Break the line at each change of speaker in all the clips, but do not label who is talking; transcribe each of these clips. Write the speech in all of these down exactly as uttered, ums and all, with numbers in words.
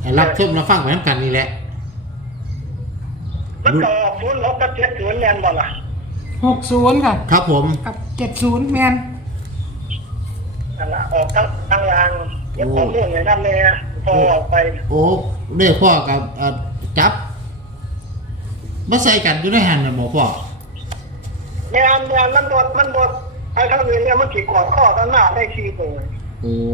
รับชมรับฟังไปน้ำกันนี่แหละ
มันก็ออกศูนย์ลบกับเจ็ดศูนย์แมนบ่ล่ะ
หกศูนย์ค่ะ
ครับผม
กับเจ็ดศูนย์แมน
นั่นล่ะออกทั้งทั้งรางเก็บข้อมูลไว้นั่นเลยพอออกไป
โอ้ได้พ่อกับจับมาใส่กันอยู่ในหันนะบอกพ่อ
แมนแมนมันบดมันบดไอ้ทั้งนี้เนี่ยมันขี่กอดข้อทั้งหน้าได้ชี้ตัว
โอ้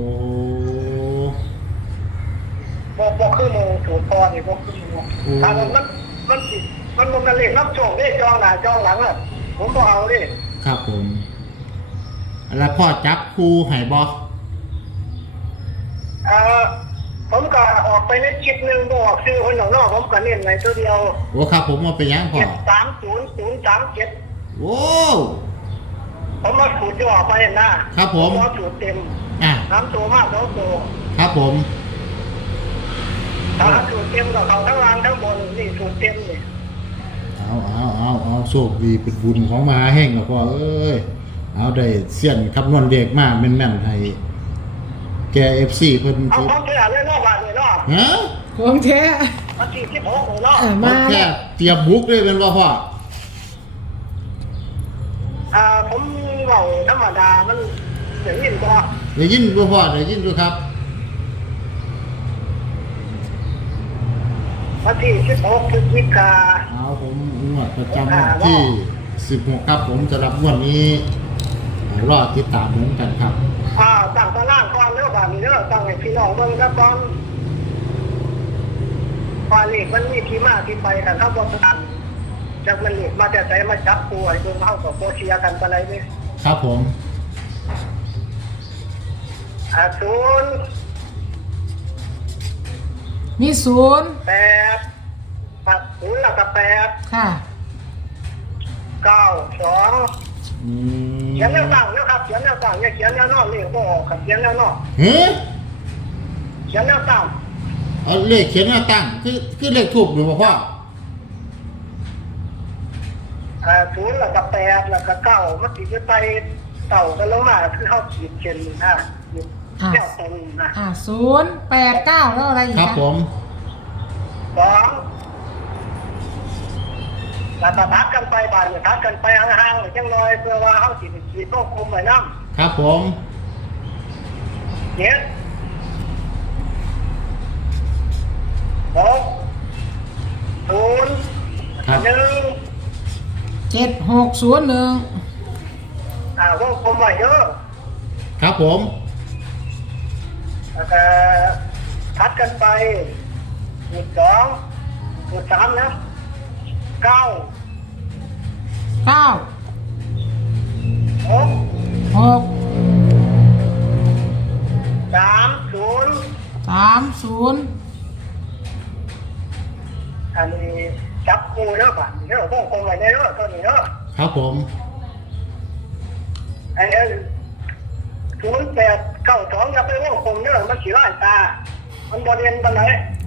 บอกบอกคือโมสูตรพอนี่บอกคือโมถ้ามันมันมันสิมันมันกันเล่นน้ำโชคได้จองหน้าจองหลังอ่ะผมบอกเอาดิ
ครับผมแล้วพ่อจับคู่ให้บอ
เอ่อผมก็ออกไปในคลิปหนึ่งบอกซื้อคนหนอกผมก็เน้นในตัวเดียว
โอ้ครับผมมาไปยังพ่อ
เจ็ดสามศูนย์ศูนย์สามเจ็ด
โอ้
ผมมาสูตรย่อไปนะครับ
ผม
มาสูตรเต็ม
อ่ะ
น้ำตัวมากสองตัว
ครับผม
ถ้าสูตรเต็มกับเขาทั้งล่างทั้งบนนี่สูตรเต็มนี่
เอาเอาเอาเอาโชคดีเป็นบุญของมหาแห่งกับพ่อเอ้ยเอาได้เสี้ยนคำนวณเด็กมากแม่นๆให้แกเอฟซีเพิ่น
เอาของเธอเลยนอกบ้านเลยเนาะ
ฮะ
ของแท้
มาสี่สิบหกเลยเนาะ
มา
แค่เตรียมบุกเลยเป็นว่าพ่อ
อ่าผมเว่าธรรมดามันอย่างนี้ก็
ได้ยินบ่พ่อได้ยินดูครับ
วันที่สิบหกพฤศจิกา
เอาผมงวดประจำวันที่สิบหกครับผมจะรับงวดนี้รอติดตามเหมือนกันครับ
อ่าตั้งตารางก่อนเรื่องแบบนี้เรื่องตั้งให้พี่น้องเบิ่งแล้วก่อนพอเลขมันมีที่มาที่ไปกันครับว่าสันจากมันเลขมาแต่ใจมาจับป่วยเบิ่งเข้ากับโคเชียกันอะไรนี่
ครับผม
อ่าศูนย์
มีศูนย์
แปดปัดศูนย์แล้วก็แปด
ค่ะ
เก้าสองเขียนแนวตั้งนะครับเขียนแนวตั้งอย่าเขียนแนวนอกเลขบ่ออกครับเขียนแนวนอก
เฮ้ย
เขียนแนวตั้ง
เอาเลขเขียนแนวตั้งคือคือเลขถูกหรือเปล่าพ่อ
อ่าศูนย์แล้วก็แปดแล้วก็เก้ามันติดอยู่ใต้เต่ากันลงมาคือเข้าขีดเขียนนะแก้วตรงนะ
อ่าศูนย์แปดเก้าแล้วอะไรอีก
ครับผม
สองแล้วก็ทักกันไปบ้านทักกันไปห่างๆจังน้อยเพื่อว่าเขาสิขีดต้องคุมไว้น้
ำครับผม
เจ็ดหกศูนย์หนึ่ง
เจ็ดหกศูนย์หนึ่ง
อ่าวงกลมไว้เยอะ
ครับผม
แล้วก็ทัดกันไปอีกสองอีกสามนะเก้า
เก้า
หก
หก
สามศูนย์
สามศูนย์
อันนี้จับกูเนาะบ้านเนาะวงกลมไว้เนาะตัวนี้เนาะ
ครับผม
ไอ้ศูนย์แปดเก้าสองจะไปวงกลมเนาะมันสีร้ายตามันบริเวณบันได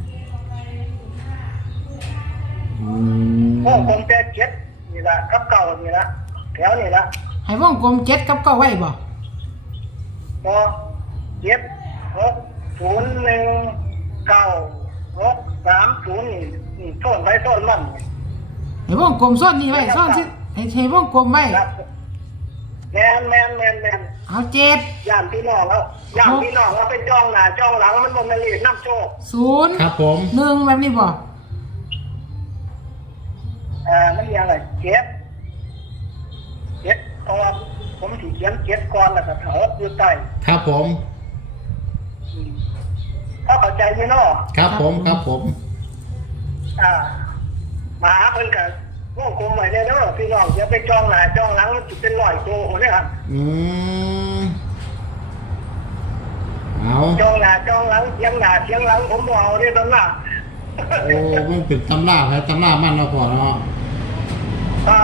วงกลมแปดเจ็ดนี่ละกับเก่านี่ละแถวนี่ละ
ให้วงกลมเจ็ดกับเก้าไว้บ่
บ่เจ็ดหกศูนย์หนึ่งเก้าหกสามศูนย์นี่นี่โซนไว้โซนมัน
ให้วงกลมซ่อนนี่ไว้ซ่อนสิให้ให้วงกลมไว้
แมนแมนแมนแมน
เอาเจ็ด
ย่านพี่น้องแล้วย่านพี่น้องแล้วเป็นจ้องหน้าจ้องหลังมันบ่แม่นเลขน้ำโชค
ศูนย์
ครับผม
หนึ่งแบบนี้บ่
อ่ามันมีอะไรเจ็ดเจ็ดเพราะว่าผมสิเขียนเจ็ดก่อนแล้วก็หกอยู่ใต้
ครับผม
ถ้าเข้าใจมั้ยเนาะ
ครับผมครับผม
อ่ามาหาเพิ่นก็วงกลมไว้เด้อพี่น้องอย่าไปจ้องหน้าจ้องหลังมันสิเป็นร้อยโตโหเด้อครับ
อืมเอา
จ้องหน้าจ้องหลังเสียงหน้าเสียงหลังผมบ่เอาเด้อตำรา
โอ้มันเป็นตำราครับตำรามันเนาะพ่อเนาะ
ครับ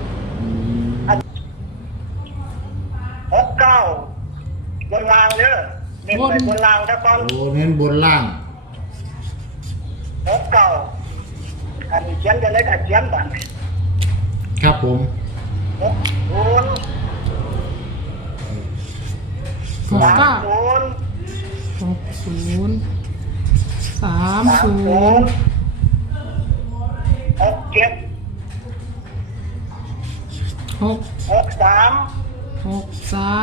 หกเก้าบนรางเด้อเน้นไปบนรางถ้าก่อน
โอ้เน้นบนล่าง
หกเก้าอันนี้เขียนจะได้กับเขียนบ้าน
ครับผม
หกศูนย์
หกเก้า
ศูนย์
หกศูนย์สาม
สาม
ศู
ศู
น
น
ย์
ย์หกเจ็ด
หก
หกสาม
หกสาม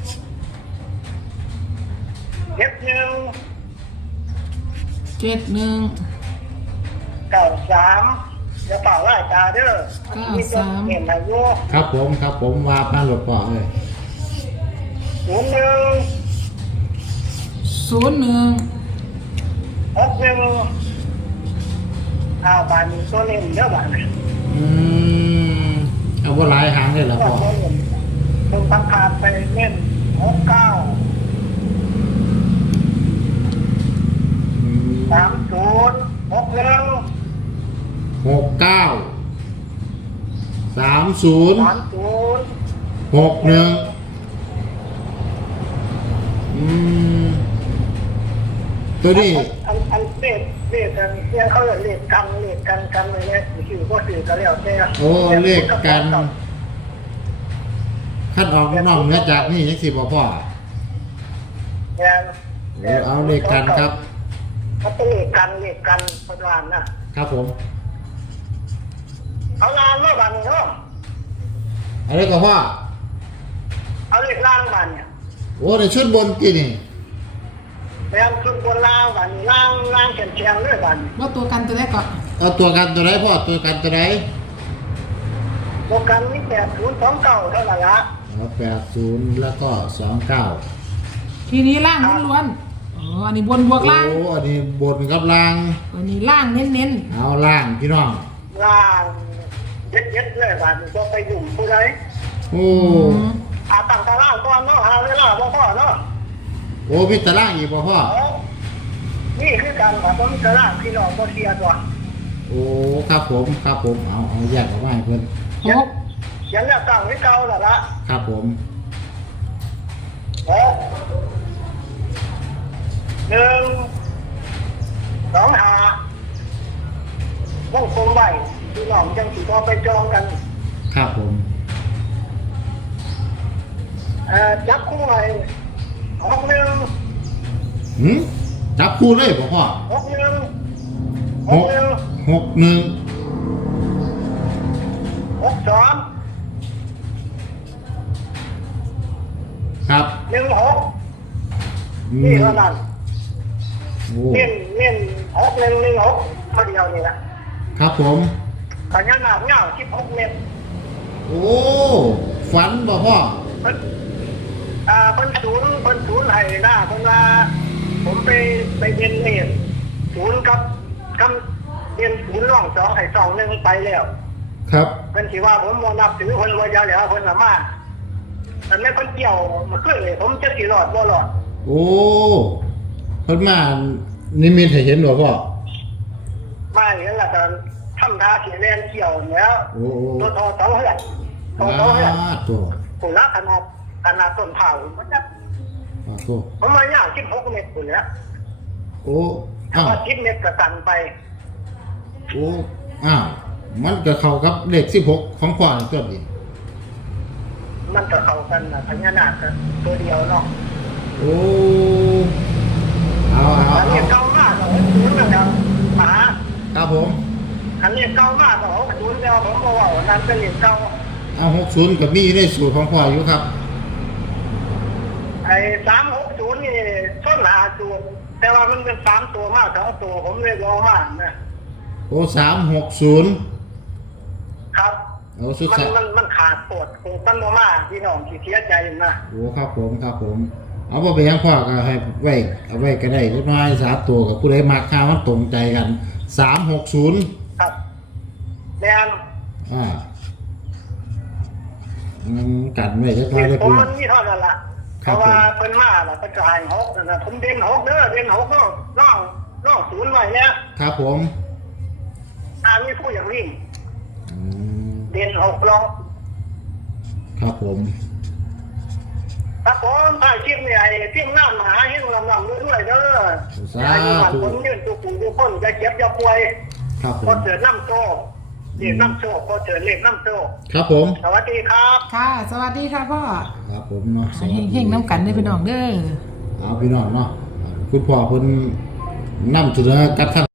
เจ็ดหนึ่ง
เจ็ดหนึ่ง
เก้าสามอย่าเป่าไล่ตาเด้อเห็นอายุ
ครับผมครับผมว่าป้าหลบปอกเลย
ศูนย์หนึ่ง
ศูนย์หนึ่ง
หกหนึ่งอ้าวบานนี้ตัวเล่นเยอะบานนี้
อืมเอาว่าหลายหางเลยเหรอ
ก็
พ่อ
ตัวเล่นตรงทางขาดไปเล่นหกเก้า
อืม
สามศูนย์หกหนึ่ง
หกเก้าสามศูนย์
สามศูนย์
หกหนึ่งอืมตัวนี้
อันอันเลขเลขกันเนี่ยเขาเรียกเลขกันเลขกันกันเลยเนี่ยสื่อก็สื่อก็แล้วแต่
โอ้เลขกันขั้นออกนอกเหนือจากนี่ยังสิบ่พ่อ
เนี่ย
โอ้เอาเลขกันครับ
เขาเป็นเลขกันเลขกันประมาณนะครับ
ผม
เอาล่างเมื่อวันเนาะ
อะไรก็พ่อ
เอาเลขล่างวันเนี่ย
โอ้ในชุดบนกี่นี่
แม่ขึ้นบนล่างวันล่างล่างแข็งแข็งเลยวัน
ว่าตัวกันตัวแรกก่อน
เอาตัวกันตัวไหนพ่อตัวกันตัวไหน
โปรแกรมนี้แปดศูนย์สองเก้าเท่าไหร่ละ
เอาแปดศูนย์แล้วก็สองเก้า
ทีนี้ล่างล้วนๆอ๋ออันนี้บนบวกล่าง
โอ้อันนี้บนกับล่าง
อันนี้ล่างเน้น
เอาล่างพี่น้อง
ล่างเย็ดเย็ดเลยวันก็ไปยุ่งผู้ใด
โอ้
ๆอืม
อาตั้งตารางก่อนเนาะหาเวลาบ่พอเนาะ
โอ้มีตารางอีกบ่พ่อ
นี่คือการแบบว่ามีตารางพี่น้องบ่เสียตัว
โอ้ครับผมครับผมเอาเอาแยกออกมาให้เพิ่น
หก
เขียนแล้วตั้งไว้เก่าแล้วละ
ครับผม
หกหนึ่งสองหาวงกลมไว้พี่น้องจังสิพอไปจองกัน
ครับผม
เอ่อจับคู่ไว้หกหนึ่ง
หืมจับคู่เลยบ่พ่อ
หกหนึ่งห
ห
ก
ก
หนึ่ง
หกหนึ่ง
หกสอง
ครับ
หนึ่งหก
อื
นี่
ม
เท่านั้น
โอ้
เน้นเน้นหกหนึ่งหนึ่งหกเท่าเดียวนี่แหละ
ครับผม
ขยันหนาเงาสิบหกเมตร
โอ้ฝันบ่พ่อ
เพิ่นอ่าเพิ่นศูนย์เพิ่นศูนย์ให้หน้าเพิ่นว่าผมไปไปเรียนเรียนศูนย์กับกับเรียนศูนย์ร่องสองให้สองหนึ่งไปแล้ว
ครับ
เพิ่นสิว่าผมบ่นับถือเพิ่นบ่ยาวแล้วเพิ่นละมาแต่แม่เพิ่นเกี่ยวมาขึ้นนี่ผมจะสิรอดบ่รอด
โอ้เพิ่นมานิมิตให้เห็นบ่พ่อ
มาอย่างนั้นล่ะก็ทำท่าสิแล่นเกี่ยวแล้ว
โอ้โอ้
ตัวทอเสาเฮือนตัวเสาเฮือน
อ่าตัว
ผู้ละขนาดขนาดต้นเผามันจะ
อ่าตัว
ผมมายาวสิบหกเมตรพุ่นแล้ว
โอ้อ้าว
ถ้าสิบเมตรก็ตันไป
โอ้อ้าวมันก็เข้ากับเลขสิบหกของพ่อนี่ตัวนี้
มันก็เข้ากันนะพญานาคก็ตัวเดียวเนาะ
โอ้เอาเอา
อันนี้
เอา
เก่ามากเลยศูนย์นะครับหมา
ครับผม
อันนี้เก่ามากเลยศูนย์แล้วผมบอกว่านั้นเป็นเหรียญเก่า
เอาหกศูนย์กับมีอยู่ในสูตรของพ่ออยู่ครับ
ไอ้สามหกศูนย์นี่ส้นหาตัวแต่ว่ามันเป็นสามตัวมากสองตัวผมเลยรอมากนะ
โอ้สามหกศูนย์
ครับ
เอาสุด
มัน
สั
มันมันขาดปวดคงตั้งมากพี่น้องที่เสียใจนะ
โอ้ครับผมครับผม เอาบ่ไปยังพ่อก็ให้ไว้เอาไว้ก็ได้เล็กน้อยสามตัวกับผู้ใดมาค่ามันตรงใจกันสามหกศูนย์
ครับแมน
อ่างั้นกันไว้เล็กน้อยได้
ผ
พี่
ม
น้อ
มั
ง
นนี่เท่านั้นละเพ
ครับ
ราะว่า
ผม
เพิ่นมาล่ะเพิ่นก็ให้หกนั่นน่ะผมเด่นหกเด้อเด่นหกก็น้องน้องศูนย์ไว้เนี่ย
ครับผม
อ่ามีผู้อย่างวิ่ง
อืม
เด่นหกลอง
ครับผม
ครับผมถ่ายคลิปนี่ไอ้ทีมงานมหาเฮงลำลำด้วยๆเด้อ
สา
อายุมัน
ธุ
คนยืนตัวปู่ตัวคนจะเจ็บจะป่วย
ครับผ
พอ
ม
เจอน้ำโซ่เรียกน้ำโซ่พอเจอเรียกน้ำโซ่
ครับผม
สวัสดีครับ
ค่ะ สวัสดีค่ะพ่อ
ครับผมเนาะ
ให้เฮงๆน้ำกันได้อพี่น้องเด้อ
เอาพี่น้องเนาะคุณพ่อเพิ่นนำเสนอกับท่าน